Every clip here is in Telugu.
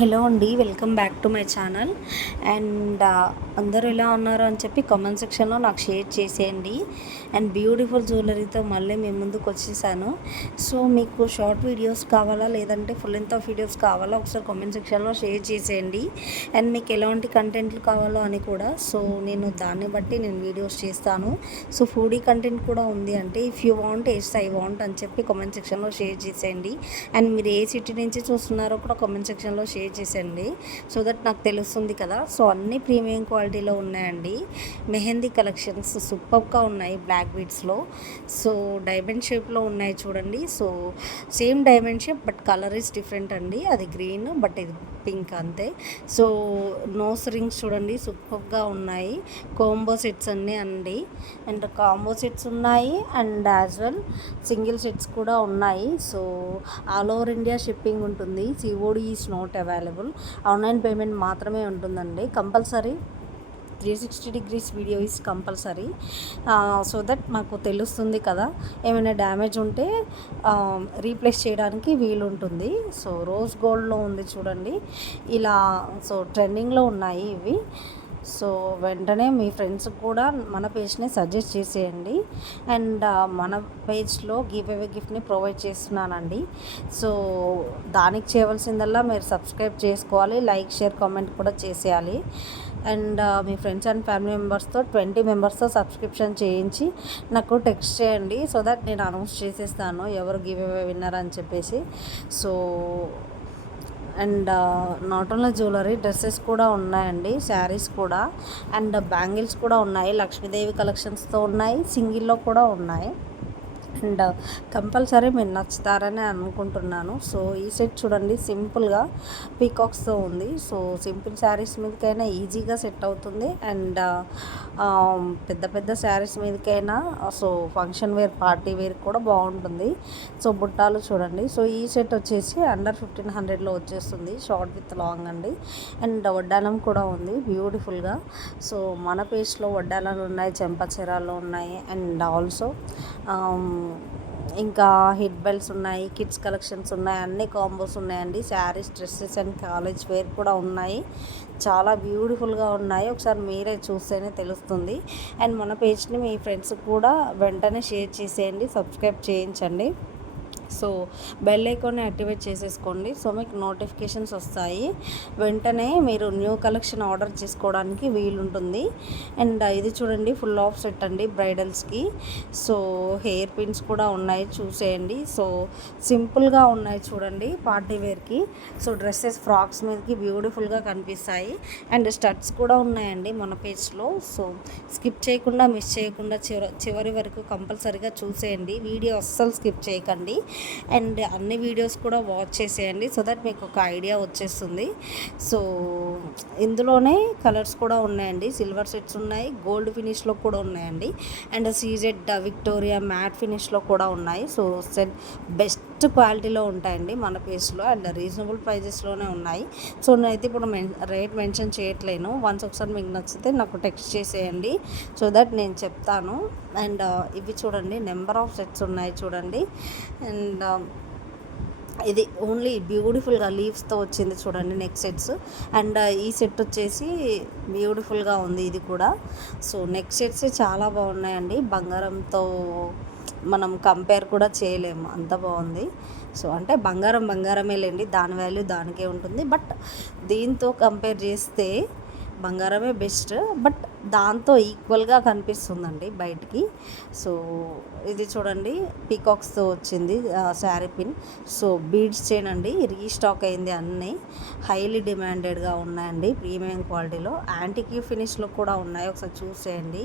హలో అండి, welcome back to my channel. And అందరూ ఎలా ఉన్నారు అని చెప్పి కామెంట్ సెక్షన్లో నాకు షేర్ చేసేయండి. అండ్ బ్యూటిఫుల్ జ్యువెలరీతో మళ్ళీ మేము ముందుకు వచ్చేసాను. సో మీకు షార్ట్ వీడియోస్ కావాలా లేదంటే ఫుల్ లెంత్ ఆఫ్ వీడియోస్ కావాలా ఒకసారి కామెంట్ సెక్షన్లో షేర్ చేసేయండి. అండ్ మీకు ఎలాంటి కంటెంట్లు కావాలో అని కూడా నేను దాన్ని బట్టి వీడియోస్ చేస్తాను. సో ఫుడీ కంటెంట్ కూడా ఉంది అంటే if you want I want అని చెప్పి కామెంట్ సెక్షన్లో షేర్ చేసేయండి. అండ్ మీరు ఏ సిటీ నుంచి చూస్తున్నారో కూడా కామెంట్ సెక్షన్లో షేర్ చేసేయండి, సో దట్ నాకు తెలుస్తుంది కదా. సో అన్ని ప్రీమియం క్వాలిటీలో ఉన్నాయండి. మెహందీ కలెక్షన్స్ సూపర్గా ఉన్నాయి బ్లాక్ బీడ్స్లో. సో డైమండ్ షేప్లో ఉన్నాయి చూడండి. So same diamond shape but colour is different అండి. అది గ్రీన్ బట్ ఇది పింక్ అంతే. సో నోస్ రింగ్స్ చూడండి సూపర్గా ఉన్నాయి. కాంబో సెట్స్ అన్నీ అండి. అండ్ కాంబో సెట్స్ ఉన్నాయి and as well single sets కూడా ఉన్నాయి. So all over India shipping ఉంటుంది. COD is not available. Online payment మాత్రమే ఉంటుందండి. Compulsory 360 degrees video is compulsory, so that మాకు తెలుస్తుంది కదా. ఏమైనా డ్యామేజ్ ఉంటే రీప్లేస్ చేయడానికి వీలు ఉంటుంది. సో రోజ్ గోల్డ్లో ఉంది చూడండి ఇలా. సో ట్రెండింగ్లో ఉన్నాయి ఇవి. సో వెంటనే మీ ఫ్రెండ్స్కి కూడా మన పేజ్ని సజెస్ట్ చేసేయండి. అండ్ మన పేజ్లో గివ్ అవే గిఫ్ట్ని ప్రొవైడ్ చేస్తున్నానండి. సో దానికి చేయవలసిందల్లా మీరు సబ్స్క్రైబ్ చేసుకోవాలి, లైక్ షేర్ కామెంట్ కూడా చేసేయాలి. And me friends and family మెంబర్స్తో 20 మెంబర్స్తో సబ్స్క్రిప్షన్ చేయించి నాకు టెక్స్ట్ చేయండి, సో దట్ నేను అనౌన్స్ చేసేస్తాను ఎవరు గివ్ అవే విన్నర్ అని చెప్పేసి. So and not only jewellery, dresses కూడా ఉన్నాయండి, శారీస్ కూడా అండ్ బ్యాంగిల్స్ కూడా ఉన్నాయి. లక్ష్మీదేవి కలెక్షన్స్తో ఉన్నాయి, సింగిల్లో కూడా ఉన్నాయి. అండ్ కంపల్సరీ మీరు నచ్చుతారని అనుకుంటున్నాను. సో ఈ సెట్ చూడండి సింపుల్గా పీకాక్స్తో ఉంది. సో సింపుల్ శారీస్ మీదకైనా ఈజీగా సెట్ అవుతుంది. అండ్ పెద్ద పెద్ద శారీస్ మీదకైనా so function wear party wear కూడా బాగుంటుంది. సో బుట్టాలు చూడండి. సో ఈ సెట్ వచ్చేసి అండర్ 1500లో వచ్చేస్తుంది, షార్ట్ విత్ లాంగ్ అండి. అండ్ వడ్డానం కూడా ఉంది బ్యూటిఫుల్గా. సో మన పేజ్లో వడ్డానాలు ఉన్నాయి, చెంపచెరాలు ఉన్నాయి అండ్ ఆల్సో ఇంకా హిట్ బెల్ట్స్ ఉన్నాయి, కిడ్స్ కలెక్షన్స్ ఉన్నాయి, అన్ని కాంబోస్ ఉన్నాయండి. Saris, dresses and college wear కూడా ఉన్నాయి. చాలా బ్యూటిఫుల్గా ఉన్నాయి. ఒకసారి మీరే చూస్తేనే తెలుస్తుంది. అండ్ మన పేజ్ని మీ ఫ్రెండ్స్కి కూడా వెంటనే షేర్ చేసేయండి, సబ్స్క్రైబ్ చేయించండి. సో బెల్ ఐకాన్ని యాక్టివేట్ చేసేసుకోండి. సో మీకు నోటిఫికేషన్స్ వస్తాయి, వెంటనే మీరు న్యూ కలెక్షన్ ఆర్డర్ చేసుకోవడానికి వీలుంటుంది. అండ్ ఇది చూడండి ఫుల్ ఆఫ్ సెట్ అండి బ్రైడల్స్కి. సో హెయిర్ పిన్స్ కూడా ఉన్నాయి, చూసేయండి. సో సింపుల్గా ఉన్నాయి చూడండి పార్టీ వేర్కి. సో డ్రెస్సెస్, ఫ్రాక్స్ మీదకి బ్యూటిఫుల్గా కనిపిస్తాయి. అండ్ స్టడ్స్ కూడా ఉన్నాయండి మన పేజ్లో. సో స్కిప్ చేయకుండా, మిస్ చేయకుండా చివరి వరకు కంపల్సరీగా చూసేయండి. వీడియో అస్సలు స్కిప్ చేయకండి. అండ్ అన్ని వీడియోస్ కూడా వాచ్ చేసేయండి, సో దట్ మీకు ఒక ఐడియా వచ్చేస్తుంది. సో ఇందులోనే కలర్స్ కూడా ఉన్నాయండి. సిల్వర్ సెట్స్ ఉన్నాయి, గోల్డ్ ఫినిష్లో కూడా ఉన్నాయండి. అండ్ సీజెడ్, విక్టోరియా మ్యాట్ ఫినిష్లో కూడా ఉన్నాయి. సో సెట్ బెస్ట్ క్వాలిటీలో ఉంటాయండి మన పేజ్లో అండ్ రీజనబుల్ ప్రైజెస్లోనే ఉన్నాయి. సో నేనైతే ఇప్పుడు రేట్ మెన్షన్ చేయట్లేను. వన్స్ ఒకసారి మీకు నచ్చితే నాకు టెక్స్ట్ చేసేయండి, సో దట్ నేను చెప్తాను. అండ్ ఇవి చూడండి నెంబర్ ఆఫ్ సెట్స్ ఉన్నాయి చూడండి. అండ్ ఇది ఓన్లీ బ్యూటిఫుల్గా లీవ్స్తో వచ్చింది చూడండి నెక్ సెట్స్. అండ్ ఈ సెట్ వచ్చేసి బ్యూటిఫుల్గా ఉంది ఇది కూడా. సో నెక్ సెట్స్ చాలా బాగున్నాయండి, బంగారంతో మనం కంపేర్ కూడా చేయలేము, అంత బాగుంది. సో అంటే బంగారమే లేండి, దాని వాల్యూ దానికే ఉంటుంది. బట్ దీంతో కంపేర్ చేస్తే బంగారమే బెస్ట్, బట్ దాంతో ఈక్వల్గా కనిపిస్తుందండి బయటికి. సో ఇది చూడండి పీకాక్స్తో వచ్చింది sari pin. So beads chain అండి, రీస్టాక్ అయింది, అన్నీ హైలీ డిమాండెడ్గా ఉన్నాయండి ప్రీమియం క్వాలిటీలో. యాంటిక్ ఫినిష్లో కూడా ఉన్నాయి, ఒకసారి చూసేయండి.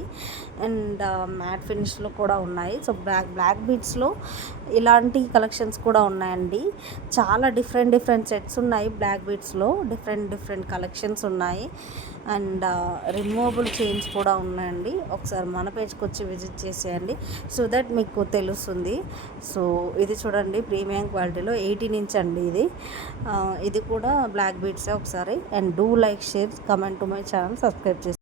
అండ్ మ్యాట్ ఫినిష్లో కూడా ఉన్నాయి. సో బ్లాక్ బీడ్స్లో ఇలాంటి కలెక్షన్స్ కూడా ఉన్నాయండి. చాలా డిఫరెంట్ సెట్స్ ఉన్నాయి బ్లాక్ బీడ్స్లో, డిఫరెంట్ కలెక్షన్స్ ఉన్నాయి. అండ్ రిమూవబుల్ చైన్స్ కూడా ఉన్నాయండి. ఒకసారి మన పేజ్కి వచ్చి విజిట్ చేసేయండి, సో దట్ మీకు తెలుస్తుంది. సో ఇది చూడండి ప్రీమియం క్వాలిటీలో 18 ఇంచ్ అండి ఇది. ఇది కూడా బ్లాక్ బీడ్సే ఒకసారి. And do like, share, comment to my channel, subscribe చేసి